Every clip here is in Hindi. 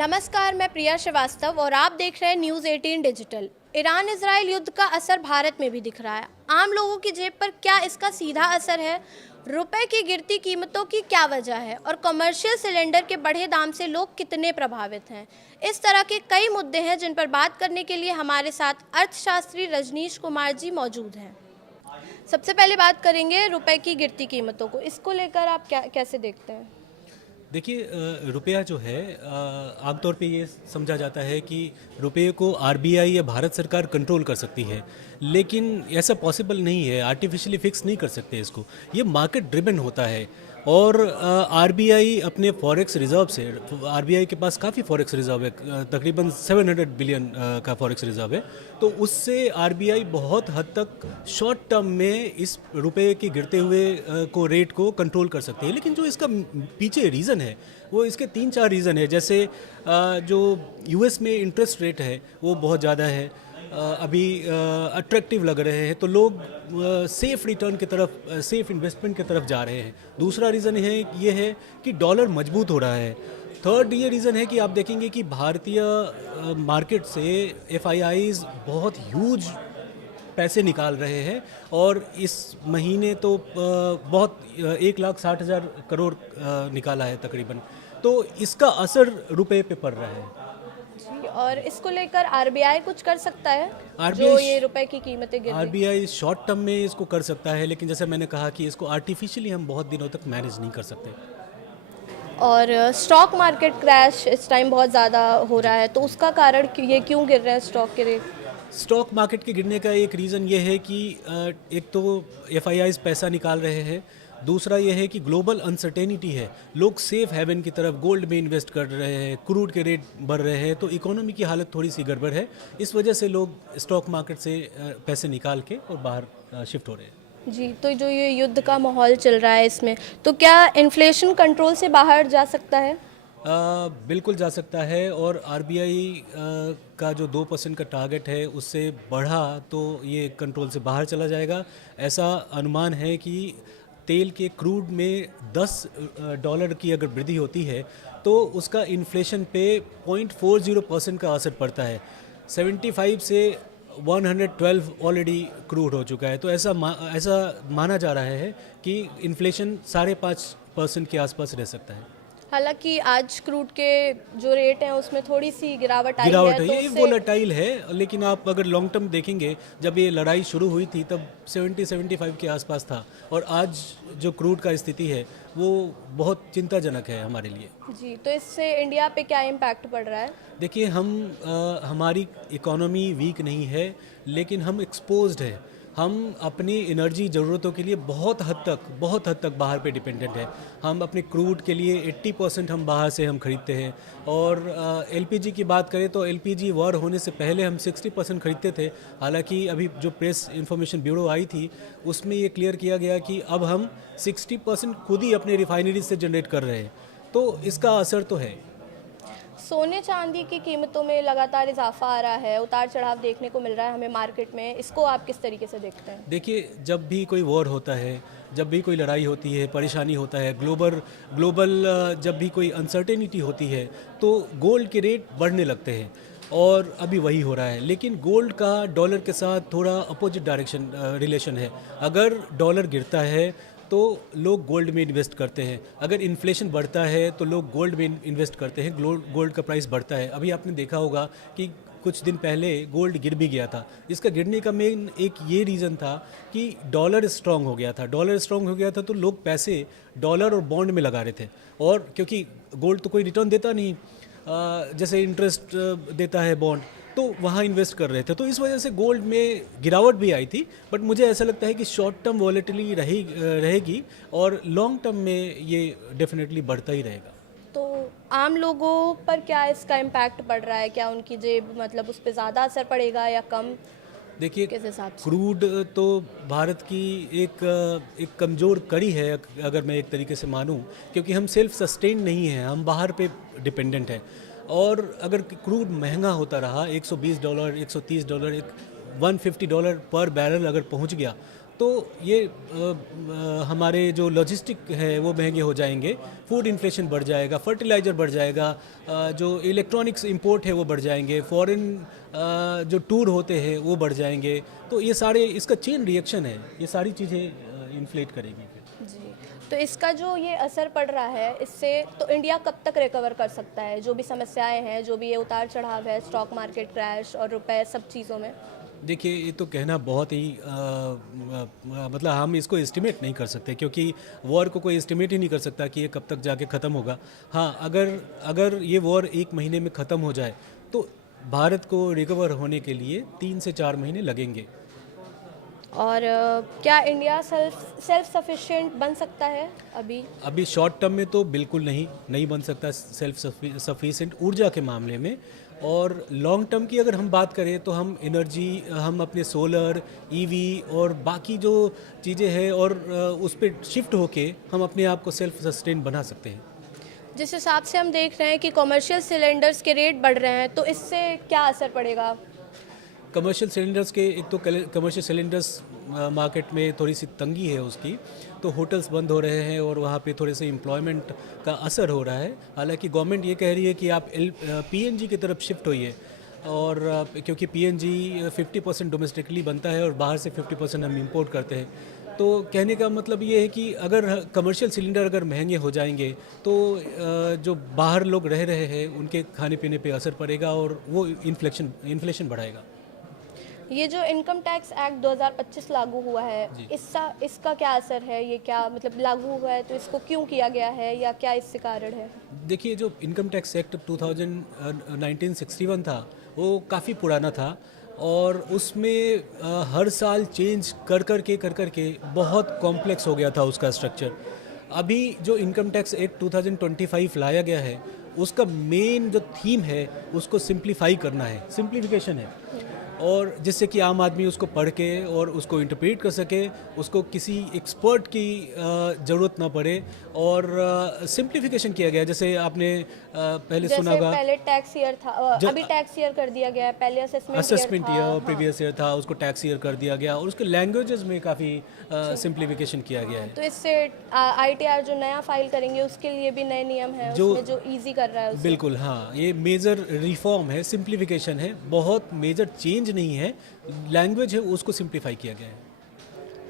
नमस्कार, मैं प्रिया श्रीवास्तव और आप देख रहे हैं न्यूज़ 18 डिजिटल। ईरान इजराइल युद्ध का असर भारत में भी दिख रहा है। आम लोगों की जेब पर क्या इसका सीधा असर है? रुपए की गिरती कीमतों की क्या वजह है और कमर्शियल सिलेंडर के बढ़े दाम से लोग कितने प्रभावित हैं? इस तरह के कई मुद्दे हैं जिन पर बात करने के लिए हमारे साथ अर्थशास्त्री रजनीश कुमार जी मौजूद हैं। सबसे पहले बात करेंगे रुपए की गिरती कीमतों को। इसको लेकर आप कैसे देखते हैं? देखिए रुपया जो है आमतौर पे ये समझा जाता है कि रुपये को आरबीआई या भारत सरकार कंट्रोल कर सकती है, लेकिन ऐसा पॉसिबल नहीं है। आर्टिफिशियली फिक्स नहीं कर सकते इसको, ये मार्केट ड्रिवन होता है। और आरबीआई अपने फॉरेक्स रिजर्व से, आरबीआई के पास काफ़ी फॉरेक्स रिजर्व है, तकरीबन 700 बिलियन का फॉरेक्स रिजर्व है। तो उससे आरबीआई बहुत हद तक शॉर्ट टर्म में इस रुपए के गिरते हुए को रेट को कंट्रोल कर सकती है। लेकिन जो इसका पीछे रीज़न है वो इसके 3-4 रीज़न है। जैसे जो यूएस में इंटरेस्ट रेट है वो बहुत ज़्यादा है, अभी अट्रैक्टिव लग रहे हैं, तो लोग सेफ रिटर्न की तरफ, सेफ इन्वेस्टमेंट की तरफ जा रहे हैं। दूसरा रीज़न है ये है कि डॉलर मजबूत हो रहा है। थर्ड ये रीज़न है कि आप देखेंगे कि भारतीय मार्केट से एफआईआईज बहुत ह्यूज पैसे निकाल रहे हैं, और इस महीने तो बहुत 1,60,000 करोड़ निकाला है तकरीबन। तो इसका असर रुपए पे पड़ रहा है। जी, और इसको लेकर आरबीआई कुछ कर सकता है? आरबीआई जो ये रुपए की कीमतें गिर रही हैं। आरबीआई शॉर्ट टर्म में इसको कर सकता है, लेकिन जैसे मैंने कहा कि इसको आर्टिफिशियली हम बहुत दिनों तक मैनेज नहीं कर सकते। और स्टॉक मार्केट क्रैश इस टाइम बहुत ज़्यादा हो रहा है, तो उसका कारण ये क्यों गिर रहे हैं स्टॉक के रेट? स्टॉक मार्केट के गिरने का एक रीज़न ये है कि एक तो एफआईआईज पैसा निकाल रहे हैं, दूसरा ये है कि ग्लोबल अनसर्टेनिटी है। लोग सेफ हेवन की तरफ गोल्ड में इन्वेस्ट कर रहे हैं, क्रूड के रेट बढ़ रहे हैं, तो इकोनॉमी की हालत थोड़ी सी गड़बड़ है। इस वजह से लोग स्टॉक मार्केट से पैसे निकाल के और बाहर शिफ्ट हो रहे हैं। जी, तो जो ये युद्ध का माहौल चल रहा है इसमें, तो क्या इन्फ्लेशन कंट्रोल से बाहर जा सकता है? बिल्कुल जा सकता है, और आरबीआई का जो 2% का टारगेट है उससे बढ़ा तो ये कंट्रोल से बाहर चला जाएगा। ऐसा अनुमान है कि तेल के क्रूड में $10 की अगर वृद्धि होती है तो उसका इन्फ्लेशन पे 0.40% का असर पड़ता है। 75 से 112 ऑलरेडी क्रूड हो चुका है, तो ऐसा माना जा रहा है कि इन्फ्लेशन 5.5% के आसपास रह सकता है। हालांकि आज क्रूड के जो रेट हैं उसमें थोड़ी सी गिरावट आई है, गिरावट है, तो ये वोलेटाइल है। लेकिन आप अगर लॉन्ग टर्म देखेंगे, जब ये लड़ाई शुरू हुई थी तब 70-75 के आसपास था, और आज जो क्रूड का स्थिति है वो बहुत चिंताजनक है हमारे लिए। जी, तो इससे इंडिया पे क्या इम्पैक्ट पड़ रहा है? देखिए, हमारी इकोनॉमी वीक नहीं है, लेकिन हम एक्सपोज्ड हैं। हम अपनी एनर्जी ज़रूरतों के लिए बहुत हद तक बाहर पे डिपेंडेंट है। हम अपने क्रूड के लिए 80% हम बाहर से हम खरीदते हैं, और एलपीजी की बात करें तो एलपीजी वॉर होने से पहले हम 60% खरीदते थे। हालांकि अभी जो प्रेस इंफॉर्मेशन ब्यूरो आई थी उसमें ये क्लियर किया गया कि अब हम 60% खुद ही अपने रिफाइनरी से जनरेट कर रहे हैं, तो इसका असर तो है। सोने चांदी की कीमतों में लगातार इजाफा आ रहा है, उतार चढ़ाव देखने को मिल रहा है हमें मार्केट में। इसको आप किस तरीके से देखते हैं? देखिए, जब भी कोई वॉर होता है, जब भी कोई लड़ाई होती है, परेशानी होता है, ग्लोबल जब भी कोई अनसर्टेनिटी होती है, तो गोल्ड के रेट बढ़ने लगते हैं, और अभी वही हो रहा है। लेकिन गोल्ड का डॉलर के साथ थोड़ा अपोजिट डायरेक्शन रिलेशन है। अगर डॉलर गिरता है तो लोग गोल्ड में इन्वेस्ट करते हैं, अगर इन्फ्लेशन बढ़ता है तो लोग गोल्ड में इन्वेस्ट करते हैं, गोल्ड का प्राइस बढ़ता है। अभी आपने देखा होगा कि कुछ दिन पहले गोल्ड गिर भी गया था। इसका गिरने का मेन एक ये रीज़न था कि डॉलर स्ट्रांग हो गया था, तो लोग पैसे डॉलर और बॉन्ड में लगा रहे थे, और क्योंकि गोल्ड तो कोई रिटर्न देता नहीं, जैसे इंटरेस्ट देता है बॉन्ड, तो वहाँ इन्वेस्ट कर रहे थे। तो इस वजह से गोल्ड में गिरावट भी आई थी। बट मुझे ऐसा लगता है कि शॉर्ट टर्म वॉलेटिलिटी रहेगी, और लॉन्ग टर्म में ये डेफिनेटली बढ़ता ही रहेगा। तो आम लोगों पर क्या इसका इम्पैक्ट पड़ रहा है? क्या उनकी जेब, मतलब उस पर ज़्यादा असर पड़ेगा या कम? देखिए, किस हिसाब से? क्रूड तो भारत की एक कमज़ोर कड़ी है, अगर मैं एक तरीके से मानूं, क्योंकि हम सेल्फ सस्टेन नहीं हैं, हम बाहर पे डिपेंडेंट हैं। और अगर क्रूड महंगा होता रहा, $120, $130, $150 पर बैरल अगर पहुंच गया, तो ये हमारे जो लॉजिस्टिक है वो महंगे हो जाएंगे, फूड इन्फ्लेशन बढ़ जाएगा, फर्टिलाइज़र बढ़ जाएगा, जो इलेक्ट्रॉनिक्स इंपोर्ट है वो बढ़ जाएंगे, फॉरेन जो टूर होते हैं वो बढ़ जाएंगे। तो ये सारे इसका चेन रिएक्शन है, ये सारी चीज़ें इन्फ्लेट करेगी। जी, तो इसका जो ये असर पड़ रहा है, इससे तो इंडिया कब तक रिकवर कर सकता है? जो भी समस्याएं हैं, जो भी ये उतार चढ़ाव है, स्टॉक मार्केट क्रैश और रुपए, सब चीज़ों में। देखिए, ये तो कहना बहुत ही मतलब हम इसको एस्टिमेट नहीं कर सकते, क्योंकि वॉर को कोई एस्टिमेट ही नहीं कर सकता कि ये कब तक जाके ख़त्म होगा। हाँ, अगर ये वॉर 1 महीने में ख़त्म हो जाए तो भारत को रिकवर होने के लिए 3 से 4 महीने लगेंगे। और क्या इंडिया सेल्फ सफिशिएंट बन सकता है अभी? शॉर्ट टर्म में तो बिल्कुल नहीं बन सकता सेल्फ सफिशिएंट ऊर्जा के मामले में। और लॉन्ग टर्म की अगर हम बात करें तो हम एनर्जी, हम अपने सोलर, ईवी और बाकी जो चीज़ें हैं और उस पर शिफ्ट होके हम अपने आप को सेल्फ सस्टेन बना सकते हैं। जिस हिसाब से हम देख रहे हैं कि कमर्शियल सिलेंडर्स के रेट बढ़ रहे हैं, तो इससे क्या असर पड़ेगा? कमर्शियल सिलेंडर्स के, एक तो कमर्शियल सिलेंडर्स मार्केट में थोड़ी सी तंगी है उसकी, तो होटल्स बंद हो रहे हैं और वहाँ पे थोड़े से एम्प्लॉयमेंट का असर हो रहा है। हालांकि गवर्नमेंट ये कह रही है कि आप पीएनजी की तरफ शिफ्ट होइए, और क्योंकि पीएनजी 50% डोमेस्टिकली बनता है और बाहर से 50% हम इंपोर्ट करते हैं। तो कहने का मतलब ये है कि अगर कमर्शियल सिलेंडर अगर महंगे हो जाएंगे तो जो बाहर लोग रह रहे हैं उनके खाने पीने पे असर पड़ेगा और वो इन्फ्लेशन बढ़ाएगा। ये जो इनकम टैक्स एक्ट 2025 लागू हुआ है, इसका क्या असर है? ये क्या मतलब लागू हुआ है तो इसको क्यों किया गया है, या क्या इससे कारण है? देखिए, जो इनकम टैक्स एक्ट 1961 था वो काफ़ी पुराना था, और उसमें हर साल चेंज कर के बहुत कॉम्प्लेक्स हो गया था उसका स्ट्रक्चर। अभी जो इनकम टैक्स एक्ट 2025 लाया गया है, उसका मेन जो थीम है उसको सिंप्लीफाई करना है, सिंप्लीफिकेशन है, और जिससे कि आम आदमी उसको पढ़ के और उसको इंटरप्रेट कर सके, उसको किसी एक्सपर्ट की ज़रूरत ना पड़े, और सिंप्लीफिकेशन किया गया। जैसे आपने पहले सुना होगा, पहले टैक्स ईयर था, अभी टैक्स ईयर कर दिया गया है, पहले असेसमेंट ईयर और हाँ। प्रीवियस ईयर था, उसको टैक्स ईयर कर दिया गया, और उसके लैंग्वेजेस में काफ़ी सिंप्लीफिकेशन किया गया है। तो इससे आईटीआर जो नया फाइल करेंगे उसके लिए भी नए नियम हैं, उसमें जो इजी कर रहा है उसे। बिल्कुल, हाँ, ये मेजर रिफॉर्म है, सिंप्लीफिकेशन है, बहुत मेजर चेंज नहीं है, लैंग्वेज है उसको सिंप्लीफाई किया गया है।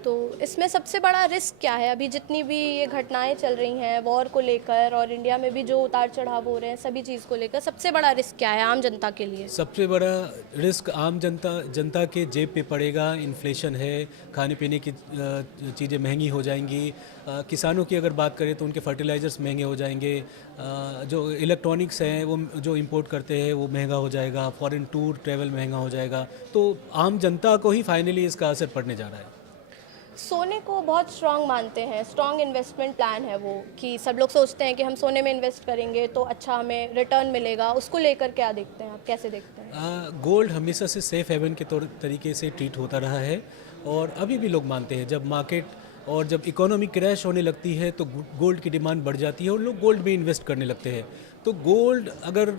तो इसमें सबसे बड़ा रिस्क क्या है? अभी जितनी भी ये घटनाएं चल रही हैं वॉर को लेकर, और इंडिया में भी जो उतार चढ़ाव हो रहे हैं सभी चीज़ को लेकर, सबसे बड़ा रिस्क क्या है आम जनता के लिए? सबसे बड़ा रिस्क आम जनता के जेब पे पड़ेगा। इन्फ्लेशन है, खाने पीने की चीज़ें महंगी हो जाएंगी। किसानों की अगर बात करें तो उनके फर्टिलाइज़र्स महंगे हो जाएंगे। जो इलेक्ट्रॉनिक्स हैं वो जो इंपोर्ट करते हैं वो महंगा हो जाएगा। फॉरेन टूर ट्रैवल महंगा हो जाएगा। तो आम जनता को ही फाइनली इसका असर पड़ने जा रहा है। सोने को बहुत स्ट्रांग मानते हैं, स्ट्रांग इन्वेस्टमेंट प्लान है वो, कि सब लोग सोचते हैं कि हम सोने में इन्वेस्ट करेंगे तो अच्छा हमें रिटर्न मिलेगा। उसको लेकर क्या देखते हैं आप, कैसे देखते हैं? गोल्ड हमेशा से सेफ हेवन के तरीके से ट्रीट होता रहा है, और अभी भी लोग मानते हैं। जब मार्केट और जब इकोनॉमी क्रैश होने लगती है तो गोल्ड की डिमांड बढ़ जाती है और लोग गोल्ड में इन्वेस्ट करने लगते हैं। तो गोल्ड अगर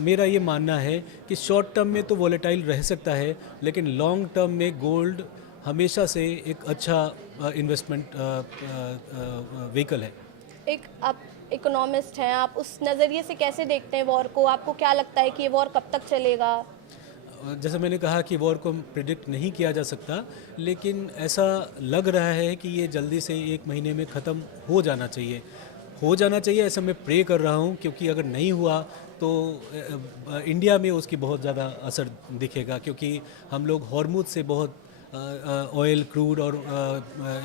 मेरा ये मानना है कि शॉर्ट टर्म में तो वॉलेटाइल रह सकता है, लेकिन लॉन्ग टर्म में गोल्ड हमेशा से एक अच्छा इन्वेस्टमेंट व्हीकल है। एक आप इकोनॉमिस्ट हैं, आप उस नज़रिए से कैसे देखते हैं वॉर को? आपको क्या लगता है कि ये वॉर कब तक चलेगा? जैसा मैंने कहा कि वॉर को प्रिडिक्ट नहीं किया जा सकता, लेकिन ऐसा लग रहा है कि ये जल्दी से 1 महीने में ख़त्म हो जाना चाहिए। ऐसा मैं प्रे कर रहा हूँ, क्योंकि अगर नहीं हुआ तो इंडिया में उसकी बहुत ज़्यादा असर दिखेगा, क्योंकि हम लोग हॉर्मुज से बहुत ऑयल, क्रूड और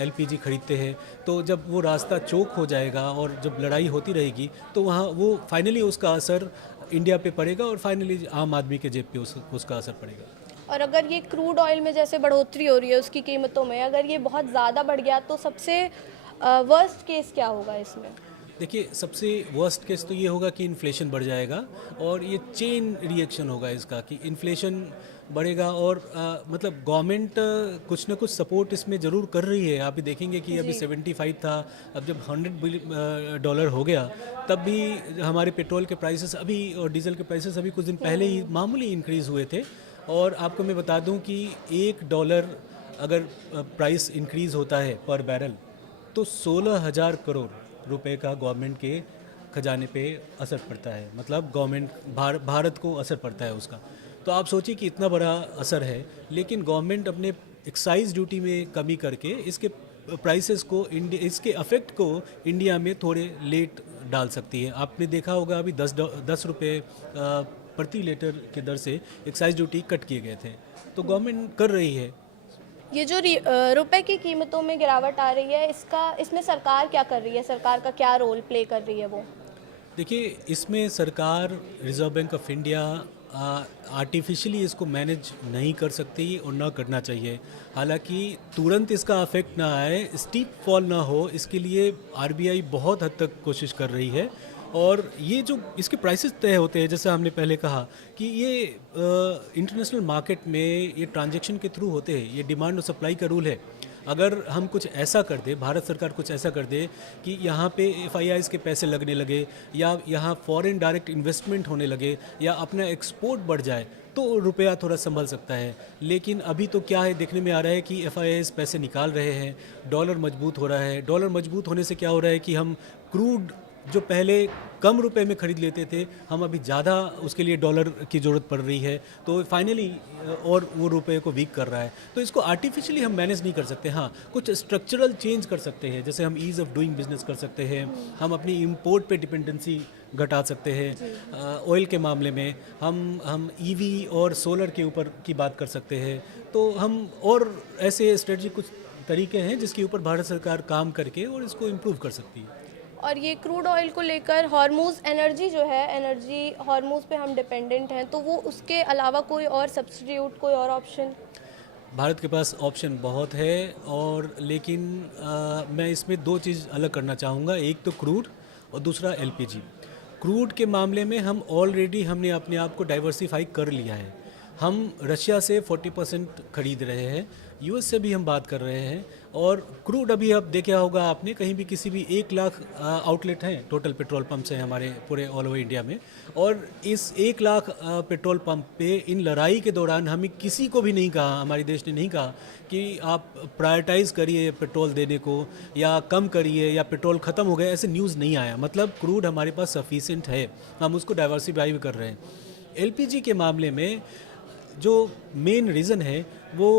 एलपीजी खरीदते हैं। तो जब वो रास्ता चोक हो जाएगा और जब लड़ाई होती रहेगी तो वहाँ वो फाइनली उसका असर इंडिया पे पड़ेगा, और फाइनली आम आदमी के जेब पे उसका असर पड़ेगा। और अगर ये क्रूड ऑयल में जैसे बढ़ोतरी हो रही है उसकी कीमतों में, अगर ये बहुत ज़्यादा बढ़ गया तो सबसे वर्स्ट केस क्या होगा इसमें? देखिए, सबसे वर्स्ट केस तो ये होगा कि इन्फ्लेशन बढ़ जाएगा, और ये चेन रिएक्शन होगा इसका, कि इन्फ्लेशन बढ़ेगा और मतलब गवर्नमेंट कुछ ना कुछ सपोर्ट इसमें ज़रूर कर रही है। आप भी देखेंगे कि अभी 75 था, अब जब $100 हो गया, तब भी हमारे पेट्रोल के प्राइसेस अभी और डीजल के प्राइसेस अभी कुछ दिन पहले ही मामूली इंक्रीज़ हुए थे। और आपको मैं बता दूं कि $1 अगर प्राइस इंक्रीज़ होता है पर बैरल तो 16,000 करोड़ रुपए का गवर्नमेंट के खजाने पे असर पड़ता है, मतलब गवर्नमेंट भारत को असर पड़ता है उसका। तो आप सोचिए कि इतना बड़ा असर है, लेकिन गवर्नमेंट अपने एक्साइज ड्यूटी में कमी करके इसके प्राइसेस को इसके अफेक्ट को इंडिया में थोड़े लेट डाल सकती है। आपने देखा होगा अभी 10 रुपये प्रति लीटर के दर से एक्साइज ड्यूटी कट किए गए थे, तो गवर्नमेंट कर रही है। ये जो रुपए की कीमतों में गिरावट आ रही है, इसमें सरकार क्या कर रही है, सरकार का क्या रोल प्ले कर रही है वो? देखिए, इसमें सरकार, reserve bank of India artificially इसको मैनेज नहीं कर सकती और ना करना चाहिए। हालांकि तुरंत इसका अफेक्ट ना आए, स्टीप फॉल ना हो, इसके लिए आरबीआई बहुत हद तक कोशिश कर रही है। और ये जो इसके प्राइसेस तय होते हैं, जैसे हमने पहले कहा कि ये इंटरनेशनल मार्केट में ये ट्रांजैक्शन के थ्रू होते हैं, ये डिमांड और सप्लाई का रूल है। अगर हम कुछ ऐसा कर दे, भारत सरकार कुछ ऐसा कर दे कि यहाँ पे एफआईआईज़ के पैसे लगने लगे, या यहाँ फॉरेन डायरेक्ट इन्वेस्टमेंट होने लगे, या अपना एक्सपोर्ट बढ़ जाए, तो रुपया थोड़ा संभल सकता है। लेकिन अभी तो क्या है, देखने में आ रहा है कि एफआईआईज़ पैसे निकाल रहे हैं, डॉलर मजबूत हो रहा है। डॉलर मजबूत होने से क्या हो रहा है कि हम क्रूड जो पहले कम रुपए में ख़रीद लेते थे, हम अभी ज़्यादा उसके लिए डॉलर की ज़रूरत पड़ रही है, तो फाइनली और वो रुपए को वीक कर रहा है। तो इसको आर्टिफिशियली हम मैनेज नहीं कर सकते। हाँ, कुछ स्ट्रक्चरल चेंज कर सकते हैं, जैसे हम ईज़ ऑफ डूइंग बिजनेस कर सकते हैं, हम अपनी इंपोर्ट पे डिपेंडेंसी घटा सकते हैं। ऑयल के मामले में हम ईवी और सोलर के ऊपर की बात कर सकते हैं। तो हम और ऐसे स्ट्रेटजी कुछ तरीके हैं जिसके ऊपर भारत सरकार काम करके और इसको इम्प्रूव कर सकती है। और ये क्रूड ऑयल को लेकर हॉर्मूज़ एनर्जी जो है, एनर्जी हॉर्मूज़ पे हम डिपेंडेंट हैं, तो वो उसके अलावा कोई और सब्स्टिट्यूट, कोई और ऑप्शन? भारत के पास ऑप्शन बहुत है, और लेकिन मैं इसमें दो चीज़ अलग करना चाहूँगा। एक तो क्रूड और दूसरा एलपीजी। क्रूड के मामले में हम ऑलरेडी हमने अपने आप को डाइवर्सिफाई कर लिया है। हम रशिया से 40% खरीद रहे हैं, यूएस से भी हम बात कर रहे हैं। और क्रूड अभी अब देखा होगा आपने, कहीं भी किसी भी 1 लाख आउटलेट हैं, टोटल पेट्रोल पंप्स हैं हमारे पूरे ऑल ओवर इंडिया में। और इस 1 लाख पेट्रोल पंप पे इन लड़ाई के दौरान हमें किसी को भी नहीं कहा, हमारे देश ने नहीं कहा कि आप प्रायोरिटाइज़ करिए पेट्रोल देने को, या कम करिए, या पेट्रोल ख़त्म हो गया, ऐसे न्यूज़ नहीं आया। मतलब क्रूड हमारे पास सफिशिएंट है, हम उसको डाइवर्सिफाई भी कर रहे हैं। एलपीजी के मामले में जो मेन रीज़न है वो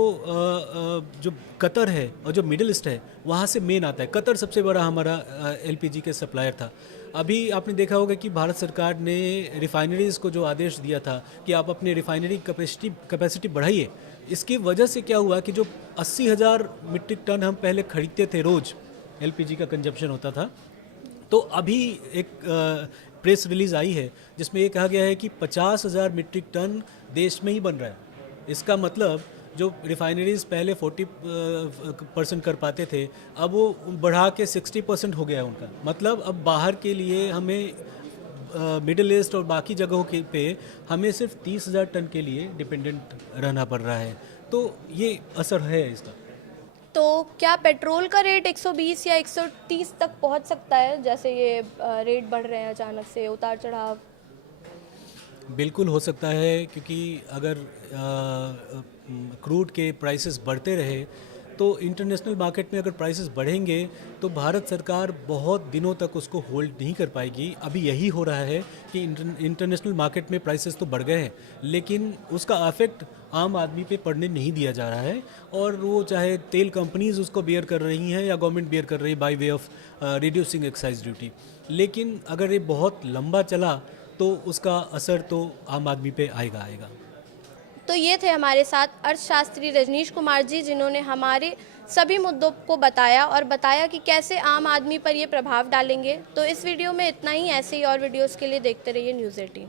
जो कतर है और जो मिडिल ईस्ट है, वहाँ से मेन आता है। कतर सबसे बड़ा हमारा एलपीजी के सप्लायर था। अभी आपने देखा होगा कि भारत सरकार ने रिफाइनरीज़ को जो आदेश दिया था कि आप अपने रिफाइनरी कैपेसिटी बढ़ाइए, इसकी वजह से क्या हुआ कि जो 80,000 मीट्रिक टन हम पहले खरीदते थे, रोज़ एलपीजी का कंजप्शन होता था, तो अभी एक प्रेस रिलीज़ आई है जिसमें ये कहा गया है कि 50,000 मीट्रिक टन देश में ही बन रहा है। इसका मतलब जो रिफाइनरीज़ पहले 40% कर पाते थे, अब वो बढ़ा के 60% हो गया है उनका। मतलब अब बाहर के लिए हमें मिडिल ईस्ट और बाकी जगहों के पे हमें सिर्फ 30,000 टन के लिए डिपेंडेंट रहना पड़ रहा है। तो ये असर है इसका। तो क्या पेट्रोल का रेट 120 या 130 तक पहुंच सकता है, जैसे ये रेट बढ़ रहे हैं अचानक से, उतार चढ़ाव? बिल्कुल हो सकता है, क्योंकि अगर क्रूड के प्राइसेस बढ़ते रहे तो इंटरनेशनल मार्केट में अगर प्राइसेस बढ़ेंगे तो भारत सरकार बहुत दिनों तक उसको होल्ड नहीं कर पाएगी। अभी यही हो रहा है कि इंटरनेशनल मार्केट में प्राइसेस तो बढ़ गए हैं, लेकिन उसका इफेक्ट आम आदमी पे पड़ने नहीं दिया जा रहा है। और वो चाहे तेल कंपनीज उसको बेयर कर रही हैं या गवर्नमेंट बेयर कर रही है by way of reducing excise duty. लेकिन अगर ये बहुत लंबा चला तो उसका असर तो आम आदमी पे आएगा। तो ये थे हमारे साथ अर्थशास्त्री रजनीश कुमार जी, जिन्होंने हमारे सभी मुद्दों को बताया और बताया कि कैसे आम आदमी पर ये प्रभाव डालेंगे। तो इस वीडियो में इतना ही। ऐसे ही और वीडियोस के लिए देखते रहिए न्यूज़ 18।